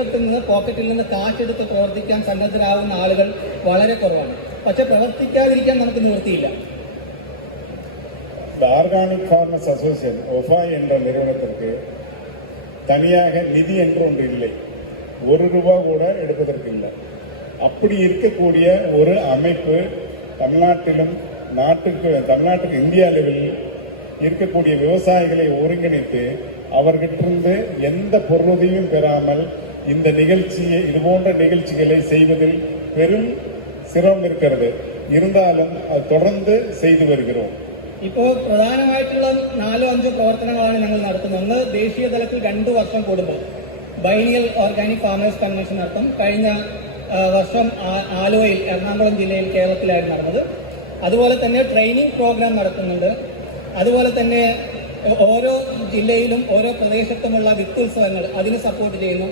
ട്രഷറിൽ നിന്ന് പോക്കറ്റിൽ നിന്ന് കാശെടുത്ത് പ്രവർത്തിക്കാൻ സന്നദ്ധരാകുന്ന ആളുകൾ വളരെ കുറവാണ്. പക്ഷെ പ്രവർത്തിക്കാതിരിക്കാൻ നമുക്ക് നിവൃത്തിയില്ല. ஆர்கானிக் ஃபார்மர்ஸ் அசோசியேஷன் ஒஃபா என்ற நிறுவனத்திற்கு தனியாக நிதி என்று ஒன்று இல்லை, ₹1 கூட எடுப்பதற்கு இல்லை. அப்படி இருக்கக்கூடிய ஒரு அமைப்பு தமிழ்நாட்டிலும் தமிழ்நாட்டுக்கு இந்திய அளவில் இருக்கக்கூடிய விவசாயிகளை ஒருங்கிணைத்து அவர்கிட்டிருந்து எந்த பொருளுதவியும் பெறாமல் இந்த நிகழ்ச்சியை இதுபோன்ற நிகழ்ச்சிகளை செய்வதில் பெரும் சிரமம் இருக்கிறது. இருந்தாலும் அது தொடர்ந்து செய்து வருகிறோம். ഇപ്പോൾ പ്രധാനമായിട്ടുള്ള 4-5 പ്രവർത്തനങ്ങളാണ് ഞങ്ങൾ നടത്തുന്നത്. ഒന്ന്, ദേശീയ തലത്തിൽ 2 വർഷം കൂടുമ്പോൾ ബൈനിയൽ ഓർഗാനിക് ഫാമേഴ്സ് കൺവെൻഷൻ നടത്തും. കഴിഞ്ഞ വർഷം ആലുവയിൽ, എറണാകുളം ജില്ലയിൽ, കേരളത്തിലായിരുന്നു നടന്നത്. അതുപോലെ തന്നെ ട്രെയിനിങ് പ്രോഗ്രാം നടത്തുന്നുണ്ട്. അതുപോലെ തന്നെ ഓരോ ജില്ലയിലും ഓരോ പ്രദേശത്തുമുള്ള വിത്തുത്സവങ്ങൾ അതിന് സപ്പോർട്ട് ചെയ്യുന്നു.